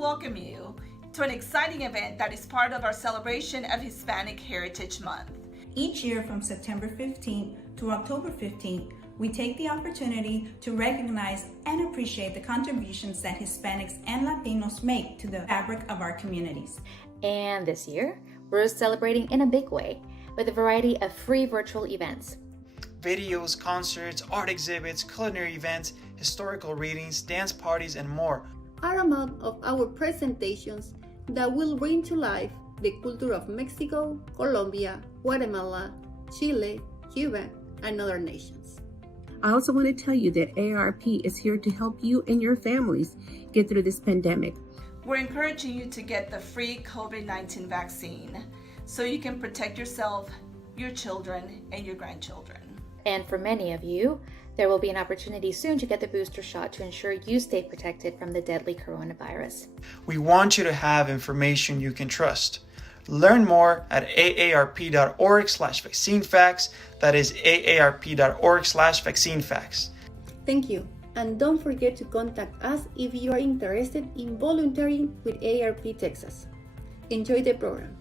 welcome you to an exciting event that is part of our celebration of Hispanic Heritage Month. Each year from September 15th to October 15th, we take the opportunity to recognize and appreciate the contributions that Hispanics and Latinos make to the fabric of our communities. And this year, we're celebrating in a big way with a variety of free virtual events. Videos, concerts, art exhibits, culinary events, historical readings, dance parties, and more are among of our presentations that will bring to life the culture of Mexico, Colombia, Guatemala, Chile, Cuba, and other nations. I also want to tell you that AARP is here to help you and your families get through this pandemic. We're encouraging you to get the free COVID-19 vaccine so you can protect yourself, your children, and your grandchildren. And for many of you, there will be an opportunity soon to get the booster shot to ensure you stay protected from the deadly coronavirus. We want you to have information you can trust. Learn more at aarp.org/vaccinefacts. That is aarp.org/vaccinefacts. Thank you. And don't forget to contact us if you are interested in volunteering with AARP Texas. Enjoy the program.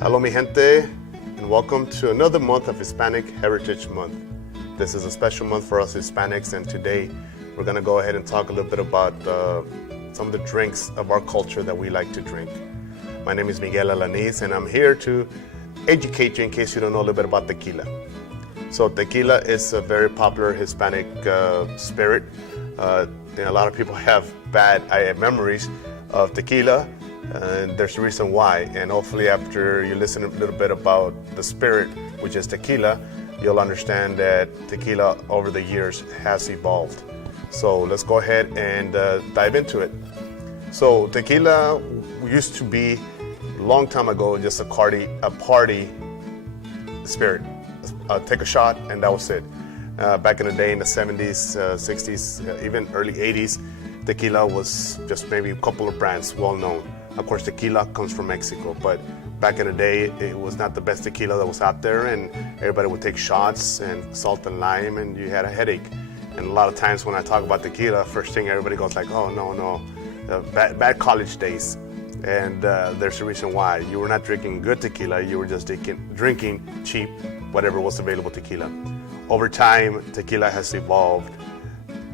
Hello mi gente, and welcome to another month of Hispanic Heritage Month. This is a special month for us Hispanics, and today we're going to go ahead and talk a little bit about some of the drinks of our culture that we like to drink. My name is Miguel ALANIZ, and I'm here to educate you in case you don't know a little bit about tequila. So tequila is a very popular Hispanic spirit. And a lot of people have bad memories of tequila, and there's a reason why. And hopefully after you listen a little bit about the spirit, which is tequila, you'll understand that tequila over the years has evolved. So let's go ahead and dive into it. So tequila used to be a long time ago just a party spirit. Take a shot and that was it. Back in the day in the 70s, 60s, even early 80s, tequila was just maybe a couple of brands well known. Of course, tequila comes from Mexico, but back in the day, it was not the best tequila that was out there, and everybody would take shots and salt and lime, and you had a headache. And a lot of times when I talk about tequila, first thing everybody goes like, oh, no, bad college days. And there's a reason why. You were not drinking good tequila, you were just drinking cheap, whatever was available tequila. Over time, tequila has evolved.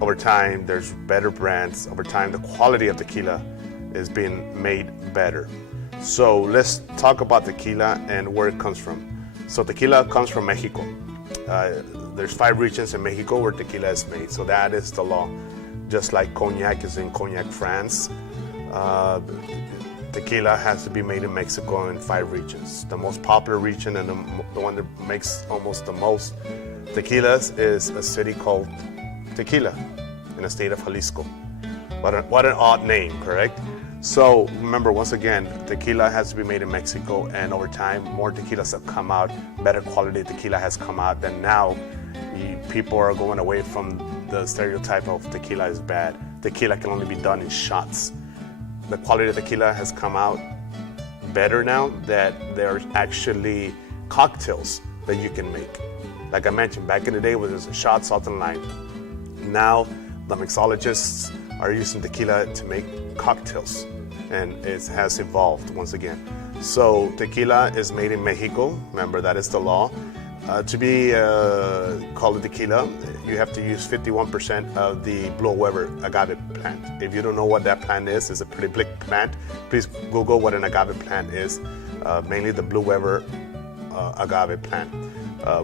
Over time, there's better brands. Over time, the quality of tequila is being made better. So let's talk about tequila and where it comes from. So tequila comes from Mexico. There's 5 regions in Mexico where tequila is made. So that is the law. Just like cognac is in Cognac, France, tequila has to be made in Mexico in 5 regions. The most popular region and the one that makes almost the most tequilas is a city called Tequila in the state of Jalisco. What an odd name, correct? So remember, once again, tequila has to be made in Mexico, and over time, more tequilas have come out, better quality tequila has come out, and now people are going away from the stereotype of tequila is bad. Tequila can only be done in shots. The quality of tequila has come out better now that there's actually cocktails that you can make. Like I mentioned, back in the day, it was a shot, salt, and lime. Now, the mixologists are using tequila to make cocktails, and it has evolved once again. So tequila is made in Mexico. Remember, that is the law. To be called a tequila, you have to use 51% of the Blue Weber agave plant. If you don't know what that plant is, it's a pretty big plant. Please Google what an agave plant is. Mainly the Blue Weber agave plant.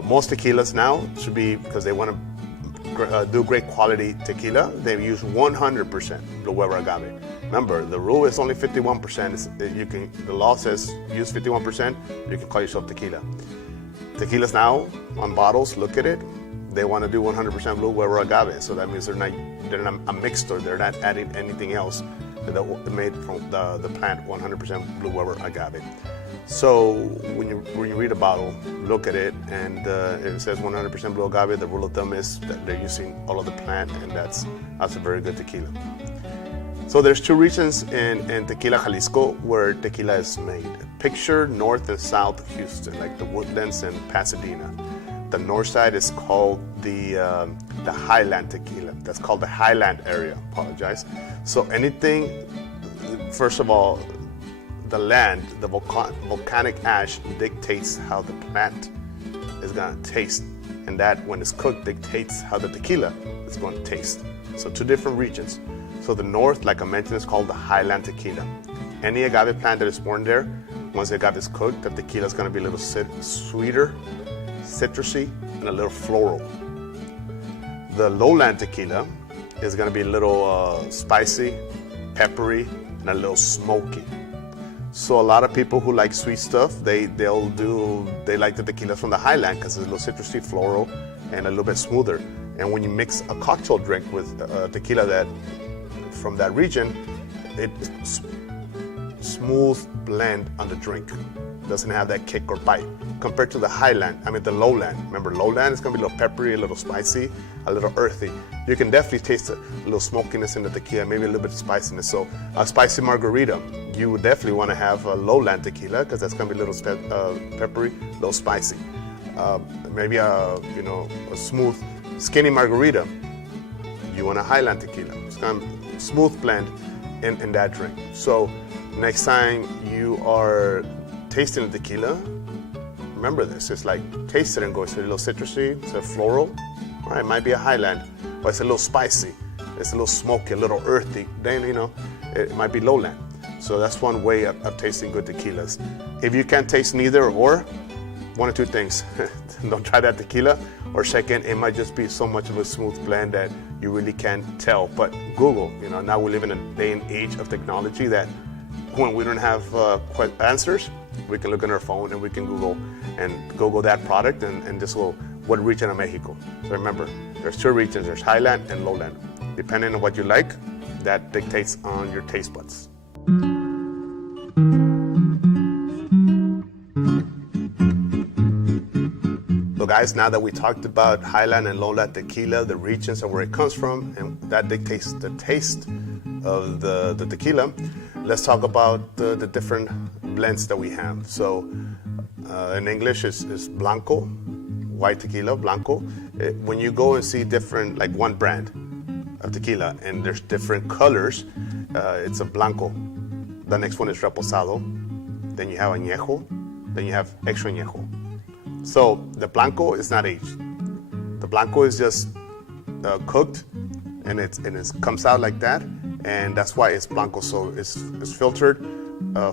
Most tequilas now should be, because they want to do great quality tequila, they use 100% Blue Weber agave. Remember, the rule is only 51%. The law says use 51%, you can call yourself tequila. Tequilas now on bottles, look at it, they want to do 100% Blue Weber agave. So that means they're not a mixture, they're not adding anything else. They're made from the plant 100% Blue Weber agave. So when you read a bottle, look at it, and it says 100% Blue Agave. The rule of thumb is that they're using all of the plant, and that's a very good tequila. So there's two regions in Tequila, Jalisco, where tequila is made. Picture north and south Houston, like the Woodlands and Pasadena. The north side is called the Highland Tequila. That's called the Highland area, apologize. So anything, first of all, the land, the volcanic ash dictates how the plant is gonna taste. And that, when it's cooked, dictates how the tequila is going to taste. So two different regions. So the north, like I mentioned, is called the Highland Tequila. Any agave plant that is born there, once the agave is cooked, the tequila is going to be a little sweeter, citrusy, and a little floral. The lowland tequila is going to be a little spicy, peppery, and a little smoky. So a lot of people who like sweet stuff, they like the tequilas from the Highland because it's a little citrusy, floral, and a little bit smoother. And when you mix a cocktail drink with tequila from that region, it's smooth blend on the drink. Doesn't have that kick or bite. Compared to the the lowland. Remember, lowland is gonna be a little peppery, a little spicy, a little earthy. You can definitely taste a little smokiness in the tequila, maybe a little bit of spiciness. So a spicy margarita, you would definitely want to have a lowland tequila because that's gonna be a little peppery, a little spicy. Maybe a smooth, skinny margarita, you want a Highland tequila. It's kind of smooth blend in that drink. So next time you are tasting the tequila, remember this. It's like taste it and go, it's a little citrusy, it's a floral. All right, it might be a Highland, but it's a little spicy, it's a little smoky, a little earthy. Then, it might be lowland. So that's one way of tasting good tequilas. If you can't taste neither or, one or two things. Don't try that tequila. Or second, it might just be so much of a smooth blend that you really can't tell. But Google, now we live in a day and age of technology that when we don't have answers, we can look on our phone and we can Google that product and just go, what region of Mexico? So remember, there's two regions, there's Highland and Lowland. Depending on what you like, that dictates on your taste buds. So guys, now that we talked about Highland and Lowland tequila, the regions and where it comes from, and that dictates the taste of the tequila, let's talk about the different blends that we have. So in English is Blanco, white tequila, Blanco. When you go and see different, like one brand of tequila, and there's different colors, it's a Blanco. The next one is Reposado. Then you have Añejo. Then you have Extra Añejo. So the Blanco is not aged. The Blanco is just cooked, and it comes out like that, and that's why it's Blanco. So it's filtered,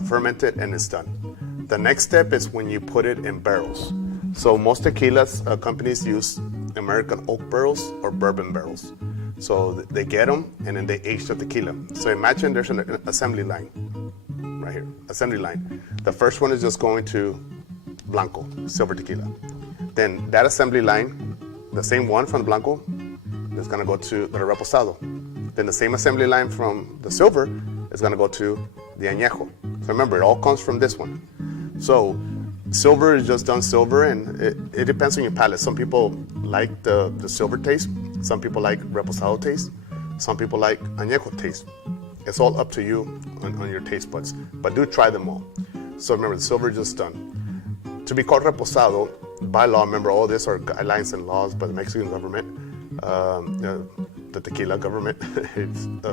fermented, and it's done. The next step is when you put it in barrels. So most tequilas companies use American oak barrels or bourbon barrels. So they get them and then they age the tequila. So imagine there's an assembly line right here, assembly line. The first one is just going to Blanco, silver tequila. Then that assembly line, the same one from the Blanco, is gonna go to the Reposado. Then the same assembly line from the silver is gonna go to the Añejo. So remember, it all comes from this one. So silver is just done silver, and it depends on your palate. Some people like the silver taste. Some people like Reposado taste. Some people like Añejo taste. It's all up to you on your taste buds, but do try them all. So remember, the silver is just done. To be called Reposado, by law, remember all this are guidelines and laws by the Mexican government, the tequila government,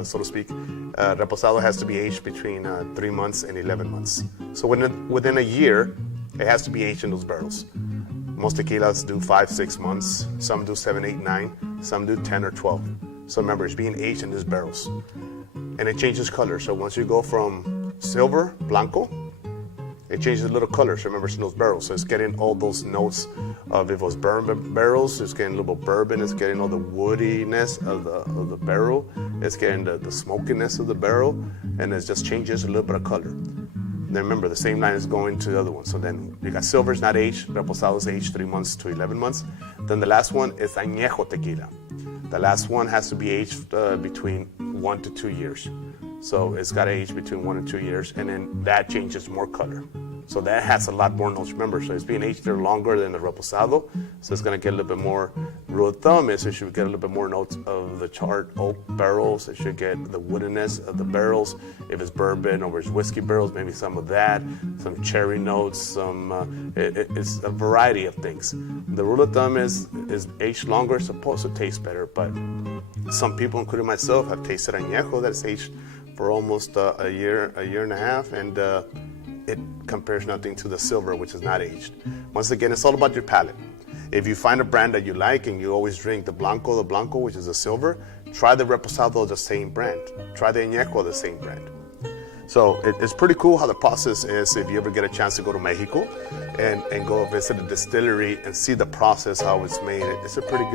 so to speak. Reposado has to be aged between 3 months and 11 months. So within a year, it has to be aged in those barrels. Most tequilas do 5-6 months. Some do 7, 8, 9. Some do 10 or 12. So remember, it's being aged in these barrels. And it changes color. So once you go from silver, Blanco, it changes a little color. So remember, it's in those barrels. So it's getting all those notes of if it was bourbon barrels, it's getting a little bourbon, it's getting all the woodiness of the barrel, it's getting the smokiness of the barrel, and it just changes a little bit of color. Then remember, the same line is going to the other one. So then you got silver's not aged, Reposado's aged 3 months to 11 months. Then the last one is Añejo tequila. The last one has to be aged between 1 to 2 years. So it's got to age between 1 and 2 years, and then that changes more color. So that has a lot more notes, remember. So it's being aged there longer than the Reposado, so it's going to get a little bit more Rule of thumb is it should get a little bit more notes of the charred oak barrels. It should get the woodenness of the barrels. If it's bourbon or it's whiskey barrels, maybe some of that, some cherry notes, it's a variety of things. The rule of thumb is aged longer, it's supposed to taste better, but some people, including myself, have tasted añejo that's aged for almost a year and a half, and it compares nothing to the silver, which is not aged. Once again, it's all about your palate. If you find a brand that you like and you always drink the Blanco, which is a silver, try the Reposado, the same brand. Try the Añejo, the same brand. So it's pretty cool how the process is if you ever get a chance to go to Mexico and go visit a distillery and see the process, how it's made. It's a pretty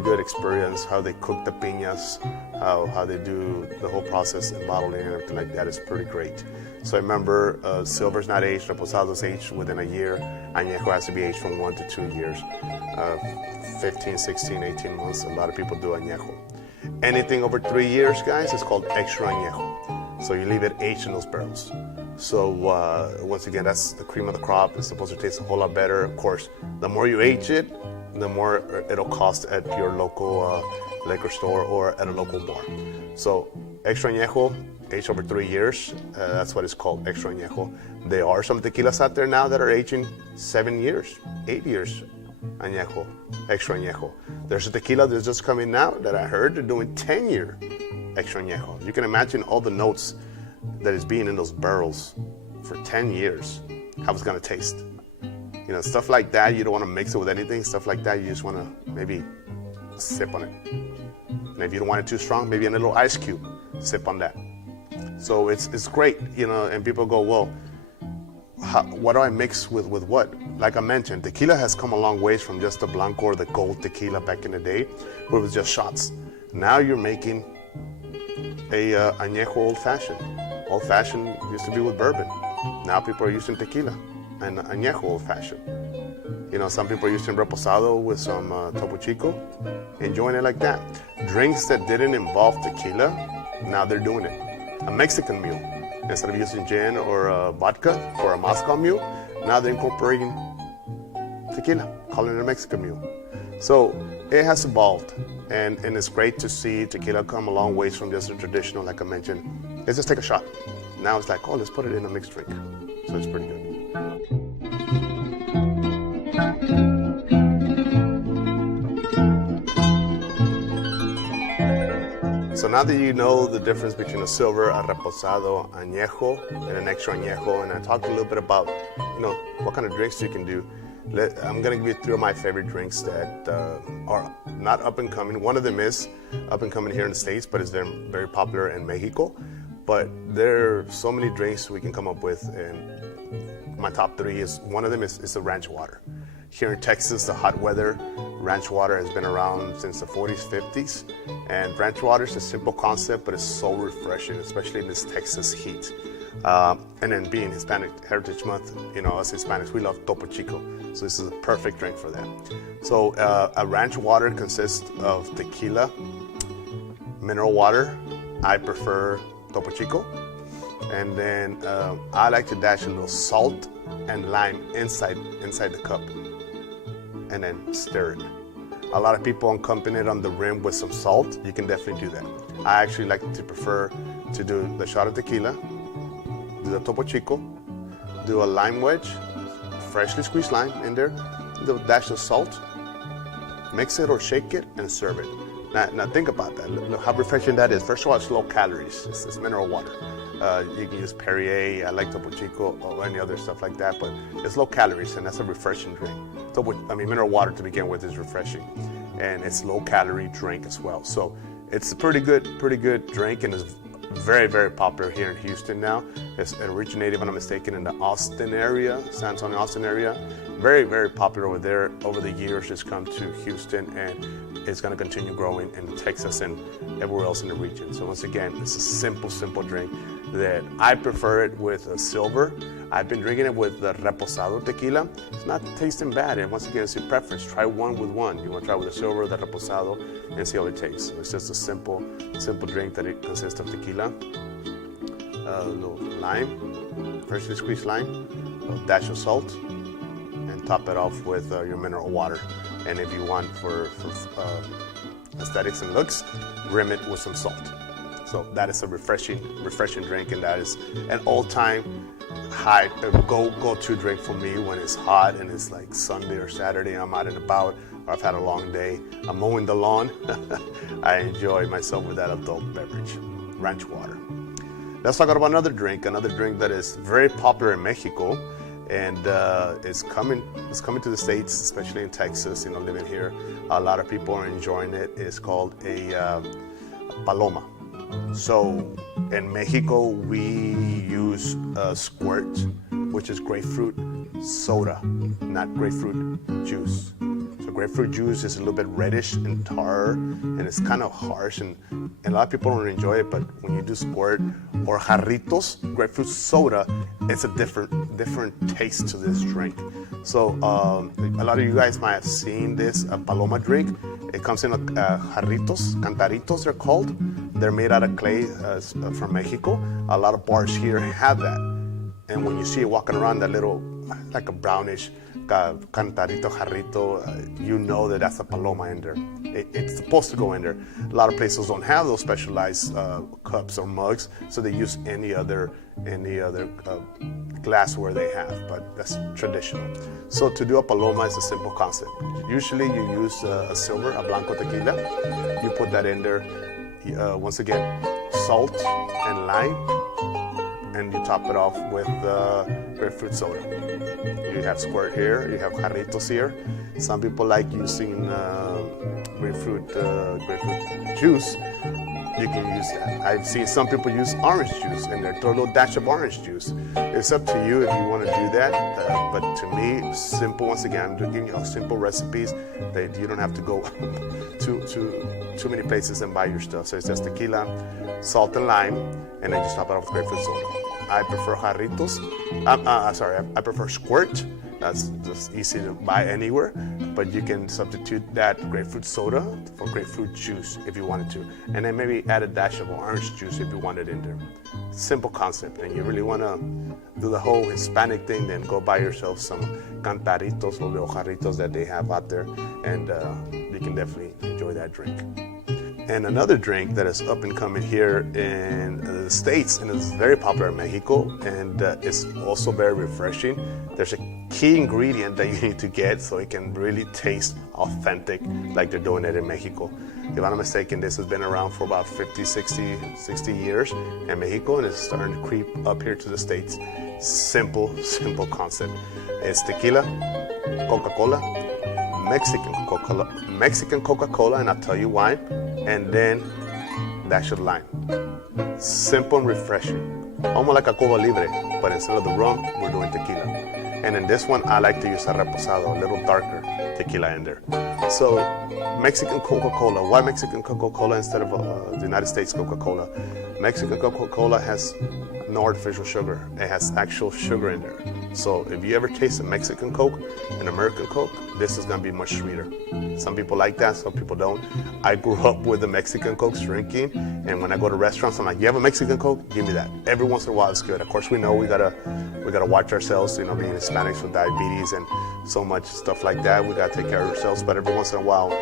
good experience, how they cook the piñas, how they do the whole process and bottling and everything like that is pretty great. So I remember silver's not aged, Reposado's aged within a year, Añejo has to be aged from 1 to 2 years, 15, 16, 18 months, a lot of people do Añejo. Anything over 3 years, guys, is called extra Añejo. So you leave it aged in those barrels. So once again, that's the cream of the crop. It's supposed to taste a whole lot better. Of course, the more you age it, the more it'll cost at your local liquor store or at a local bar. So extra Añejo, aged over 3 years, that's what it's called, extra Añejo. There are some tequilas out there now that are aging 7 years, 8 years Añejo, extra Añejo. There's a tequila that's just coming out that I heard they're doing 10-year extra Añejo. You can imagine all the notes that is being in those barrels for 10 years, how it's gonna taste. You know, stuff like that, you don't wanna mix it with anything. Stuff like that, you just wanna maybe sip on it. And if you don't want it too strong, maybe a little ice cube, sip on that. So it's great, you know, and people go, well, what do I mix with what? Like I mentioned, tequila has come a long ways from just the Blanco or the gold tequila back in the day, where it was just shots. Now you're making a Añejo old-fashioned. Old-fashioned used to be with bourbon. Now people are using tequila and Añejo old-fashioned. You know, some people are using Reposado with some Topo Chico, enjoying it like that. Drinks that didn't involve tequila, now they're doing it. A Mexican mule. Instead of using gin or vodka or a Moscow mule, now they're incorporating tequila, calling it a Mexican mule. So it has evolved, and it's great to see tequila come a long ways from just a traditional, like I mentioned. Let's just take a shot. Now it's like, oh, let's put it in a mixed drink. So it's pretty good. So now that you know the difference between a silver, a reposado, añejo, and an extra añejo, and I talked a little bit about, you know, what kind of drinks you can do, I'm going to give you 3 of my favorite drinks that are not up and coming. One of them is up and coming here in the States, but it's very, very popular in Mexico. But there are so many drinks we can come up with, and my top 3 is, one of them is the ranch water. Here in Texas, the hot weather, ranch water has been around since the 40s, 50s. And ranch water is a simple concept, but it's so refreshing, especially in this Texas heat. And then being Hispanic Heritage Month, you know, us Hispanics, we love Topo Chico. So this is a perfect drink for that. So a ranch water consists of tequila, mineral water. I prefer Topo Chico. And then I like to dash a little salt and lime inside the cup. And then stir it. A lot of people accompany it on the rim with some salt. You can definitely do that. I actually like to prefer to do the shot of tequila, do the Topo Chico, do a lime wedge, freshly squeezed lime in there, do a dash of salt, mix it or shake it, and serve it. Now think about that. Look how refreshing that is. First of all, it's low calories. It's mineral water. You can use Perrier, I like Topo Chico, or any other stuff like that, but it's low calories, and that's a refreshing drink. Mineral water to begin with is refreshing, and it's low calorie drink as well. So it's a pretty good drink, and it's very, very popular here in Houston now. It's originated, if I'm not mistaken, in the Austin area, San Antonio, Austin area. Very, very popular over there. Over the years, it's come to Houston, and it's going to continue growing in Texas and everywhere else in the region. So once again, it's a simple drink that I prefer it with a silver. I've been drinking it with the Reposado tequila. It's not tasting bad, and once again, it's your preference. Try one with one. You want to try with the silver, the Reposado, and see how it tastes. It's just a simple drink that it consists of tequila, a little lime, freshly squeezed lime, a dash of salt, and top it off with your mineral water. And if you want for aesthetics and looks, rim it with some salt. So that is a refreshing drink, and that is an all-time high go-to drink for me when it's hot and it's like Sunday or Saturday. I'm out and about, or I've had a long day. I'm mowing the lawn. I enjoy myself with that adult beverage, ranch water. Let's talk about another drink that is very popular in Mexico, and it's coming to the States, especially in Texas. Living here, a lot of people are enjoying it. It's called a Paloma. So in Mexico, we use squirt, which is grapefruit soda, not grapefruit juice. So grapefruit juice is a little bit reddish and tar, and it's kind of harsh, and a lot of people don't enjoy it. But when you do squirt or jarritos, grapefruit soda, it's a different taste to this drink. So a lot of you guys might have seen this Paloma drink. It comes in jarritos, cantaritos they're called. They're made out of clay from Mexico. A lot of bars here have that. And when you see it walking around, that little, like a brownish cantarito, jarrito, you know that that's a Paloma in there. It's supposed to go in there. A lot of places don't have those specialized cups or mugs, so they use any other glassware they have, but that's traditional. So to do a Paloma is a simple concept. Usually you use a silver, a blanco tequila. You put that in there. Once again, salt and lime, and you top it off with grapefruit soda. You have squirt here, you have jarritos here. Some people like using grapefruit juice. You can use that. I've seen some people use orange juice in there, throw a little dash of orange juice. It's up to you if you want to do that, but to me, simple. Once again, I'm giving you simple recipes that you don't have to go too many places and buy your stuff. So it's just tequila, salt and lime, and then just top it off with grapefruit soda. I prefer jarritos. I prefer squirt. That's just easy to buy anywhere, but you can substitute that grapefruit soda for grapefruit juice if you wanted to, and then maybe add a dash of orange juice if you wanted in there. Simple concept, and you really want to do the whole Hispanic thing, then go buy yourself some cantaritos or little jarritos that they have out there, and you can definitely enjoy that drink. And another drink that is up and coming here in the States, and is very popular in Mexico, and it's also very refreshing. There's a key ingredient that you need to get so it can really taste authentic like they're doing it in Mexico. If I'm not mistaken, this has been around for about 50, 60 years in Mexico, and it's starting to creep up here to the States. Simple concept. It's tequila, Coca-Cola, Mexican Coca-Cola, and I'll tell you why, and then dash of lime. Simple and refreshing. Almost like a Cuba Libre, but instead of the rum, we're doing tequila. And in this one, I like to use a reposado, a little darker tequila in there. So Mexican Coca-Cola. Why Mexican Coca-Cola instead of the United States Coca-Cola? Mexican Coca-Cola has no artificial sugar. It has actual sugar in there. So if you ever taste a Mexican Coke, an American Coke, this is gonna be much sweeter. Some people like that, some people don't. I grew up with the Mexican Cokes drinking, and when I go to restaurants, I'm like, you have a Mexican Coke? Give me that. Every once in a while it's good. Of course, we know we gotta watch ourselves, being Hispanics with diabetes and so much stuff like that. We gotta take care of ourselves, but every once in a while,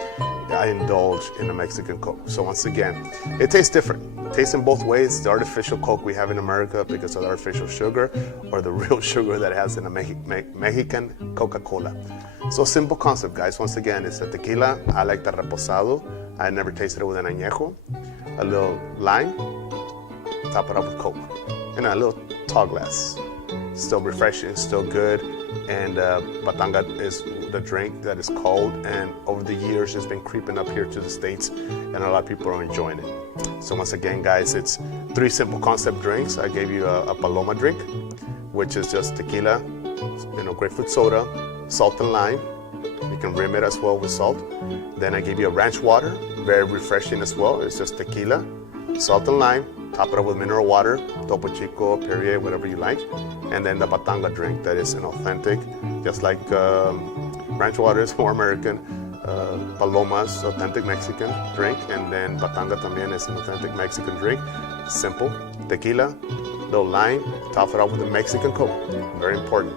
I indulge in a Mexican Coke. So once again, it tastes different. It tastes in both ways. The artificial Coke we have in America because of the artificial sugar, or the real sugar that it has in a Mexican Coca-Cola. So simple concept, guys. Once again, it's a tequila. I like the reposado. I never tasted it with an añejo. A little lime, top it up with Coke, and a little tall glass. Still refreshing, still good. And Batanga is the drink that is cold, and over the years it's been creeping up here to the States, and a lot of people are enjoying it. So once again, guys, it's 3 simple concept drinks. I gave you a Paloma drink, which is just tequila, grapefruit soda, salt and lime. You can rim it as well with salt. Then I gave you a ranch water, very refreshing as well. It's just tequila, salt and lime. Top it up with mineral water, Topo Chico, Perrier, whatever you like. And then the Batanga drink that is an authentic, just like ranch water is more American, Paloma's authentic Mexican drink, and then Batanga también is an authentic Mexican drink. Simple, tequila, little lime, top it up with a Mexican Coke, very important.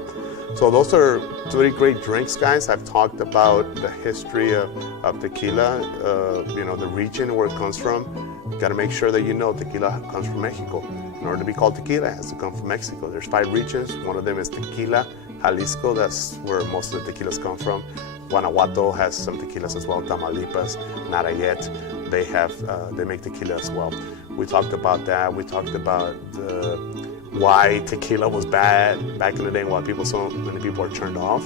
So those are 3 great drinks, guys. I've talked about the history of tequila, the region where it comes from. You gotta make sure that you know tequila comes from Mexico. In order to be called tequila, it has to come from Mexico. There's 5 regions. One of them is Tequila, Jalisco. That's where most of the tequilas come from. Guanajuato has some tequilas as well. Tamaulipas, not yet. They make tequila as well. We talked about that. We talked about why tequila was bad back in the day, why so many people are turned off.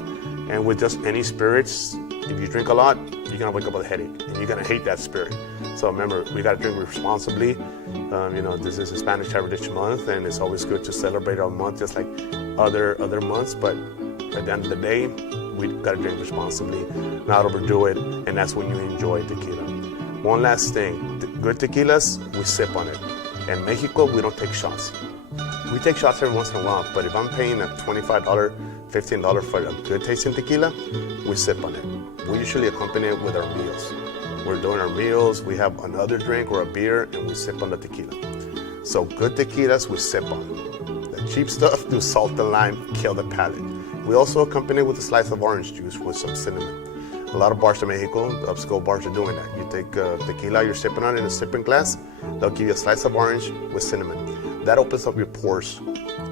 And with just any spirits, if you drink a lot, you're gonna wake up with a headache and you're gonna hate that spirit. So remember, we gotta drink responsibly. This is Hispanic Heritage Month, and it's always good to celebrate our month just like other months. But at the end of the day, we gotta drink responsibly, not overdo it, and that's when you enjoy tequila. One last thing, good tequilas, we sip on it. In Mexico, we don't take shots. We take shots every once in a while, but if I'm paying a $25, $15 for a good tasting tequila, we sip on it. We usually accompany it with our meals. We're doing our meals, we have another drink or a beer, and we sip on the tequila. So good tequilas, we sip on. The cheap stuff, do salt and lime, kill the palate. We also accompany it with a slice of orange juice with some cinnamon. A lot of bars in Mexico, upscale bars are doing that. You take tequila you're sipping on in a sipping glass, they'll give you a slice of orange with cinnamon. That opens up your pores.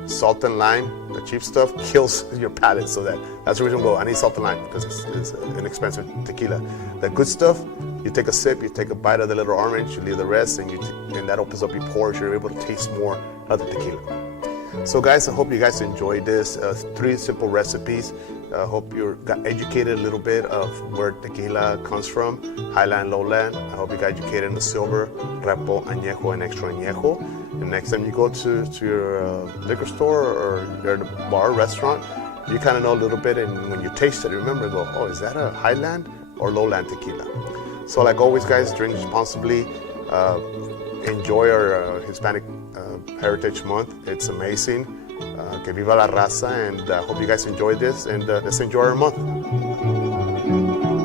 Salt and lime, the cheap stuff, kills your palate. So that's the reason we go, I need salt and lime, because it's an expensive tequila. The good stuff, you take a sip, you take a bite of the little orange, you leave the rest, and that opens up your pores. You're able to taste more of the tequila. So guys, I hope you guys enjoyed this. 3 simple recipes. I hope you got educated a little bit of where tequila comes from, highland, lowland. I hope you got educated in the silver, repo, añejo, and extra añejo. And next time you go to your liquor store or you're at a bar, restaurant, you kind of know a little bit, and when you taste it, remember, go, oh, is that a highland or lowland tequila? So like always, guys, drink responsibly. Enjoy our Hispanic Heritage Month. It's amazing. Que viva la raza, and I hope you guys enjoyed this, and let's enjoy our month.